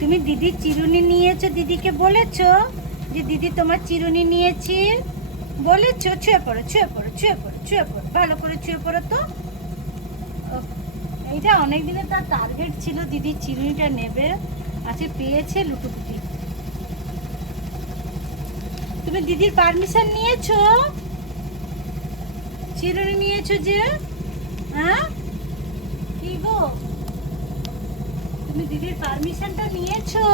তুমি দিদির চিরুনি নিয়েছো, দিদিকে বলেছ যে দিদি তোমার চিরুনি নিয়েছি? বলেছ, ছুঁয়ে পড়ো ছুঁয়ে পড়ো ছুঁয়ে পড়ো ছুঁয়ে পড়ো, ভালো করে ছুঁয়ে পড়ো তো। এইটা অনেক দিনের তার টার্গেট ছিল দিদির চিরুনিটা নেবে। আজকে পেয়েছে লুটুপুটি তুমি দিদির পারমিশন নিয়েছো? চিরুনি নিয়েছো যে হ্যাঁ কি গো তুমি দিদির পারমিশনটা নিয়েছো?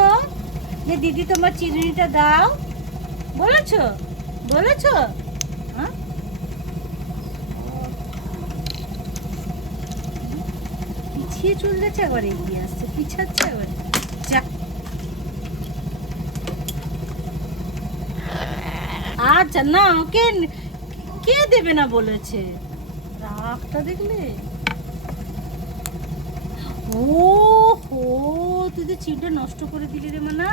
যে দিদি তোমার চিরুনিটা দাও। বলেছ? বলেছ? হ্যাঁ? পিছিয়ে যাচ্ছে এগিয়ে আসছে, পিছাচ্ছে একবার যা। আচ্ছা না, ওকে কে দেবে না বলেছে? রাগটা দেখলে? ও তুই তো চিপটা নষ্ট করে দিলি রে মানা।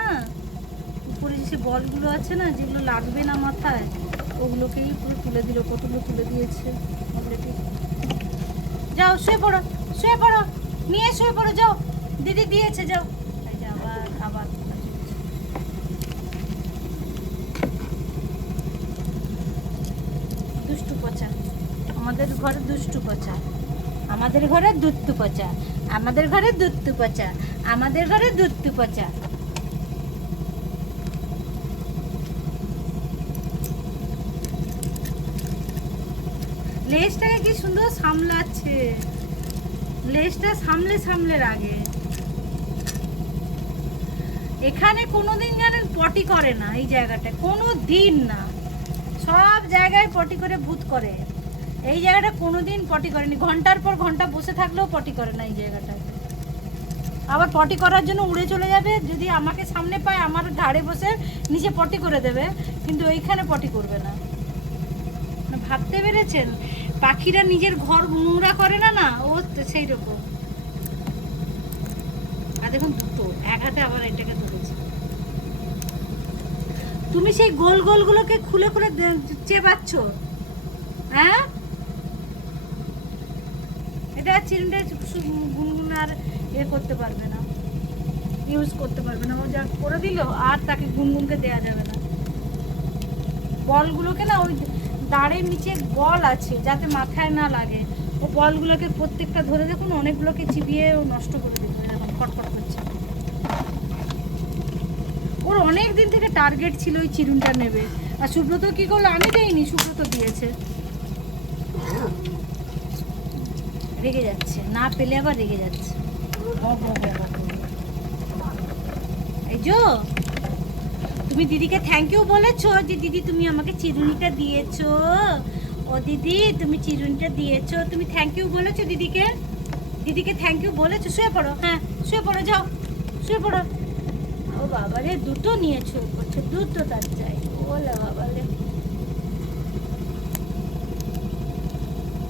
উপরে যে বলগুলো আছে না, যেগুলো লাগবে না মাথায়, ওগুলোকেই পুরো তুলে দিল, কতগুলো তুলে দিয়েছে। যাও, শুয়ে পড়ো শুয়ে পড়ো, নিয়ে শুয়ে পড়ো, যাও। দিদি দিয়েছে, যাও। যে আবার আবার দুষ্টু পচা। আমাদের ঘরে দুষ্টু পচা। আমাদের ঘরে দুত্তু পচা আমাদের ঘরে দুত্তু পচা আমাদের ঘরে দুত্তু পচা লেজটাকে কি সুন্দর সামলাচ্ছে। লেজটা সামলে সামলে রাগে। এখানে কোনোদিন জানেন পটি করে না এই জায়গাটায় কোনো দিন না। সব জায়গায় পটি করে ভূত করে। এই জায়গাটা কোনোদিন পটি করেনি। ঘণ্টার পর ঘণ্টা বসে থাকলেও পটি করে না এই জায়গাটায় আবার পটি করার জন্য উড়ে চলে যাবে, যদি আমাকে সামনে পায় আমার ঘাড়ে বসে নিচে পটি করে দেবে, কিন্তু ওইখানে পটি করবে না। মানে ভাবতে পেরেছেন? পাখিরা নিজের ঘর নোংরা করে না না? ও সেই রকম। আর দেখুন দুটো, এক হাতে আবার এটাকে ধরেছে। তুমি সেই গোল গোলগুলোকে খুলে খুলে চেবাচ্ছ হ্যাঁ? এটা চিরুনটা গুনগুন আর এ করতে পারবে না। ইউজ করতে পারবে না। ও যা করে দিল, আর তাকে গুনগুনকে দেয়া যাবে না। বলগুলোকে না ওই দাঁড়ের নিচে বল আছে, যাতে মাথায় না লাগে। ও বলগুলোকে প্রত্যেকটা ধরে দেখুন, অনেকগুলোকে চিবিয়ে ও নষ্ট করে দিত এরকম খটখট করছে। ওর অনেক দিন থেকে টার্গেট ছিল ওই চিরুনটা নেবে। আর সুব্রত কি করল? আমি দেইনি, সুব্রত দিয়েছে। রেগে যাচ্ছে, না পেলে আবার রেগে যাচ্ছে। এই যো তুমি দিদিকে থ্যাংক ইউ বলেছ যে দিদি তুমি আমাকে চিরুনিটা দিয়েছ। ও দিদি, তুমি চিরুনিটা দিয়েছ, তুমি থ্যাংক ইউ বলেছ দিদিকে? দিদিকে থ্যাংক ইউ বলেছ? শুয়ে পড়ো হ্যাঁ শুয়ে পড়ো, যাও, শুয়ে পড়ো। ও বাবা রে দুটো নিয়েছো, বলছো দুটো তার চাই। ওলা বাবা রে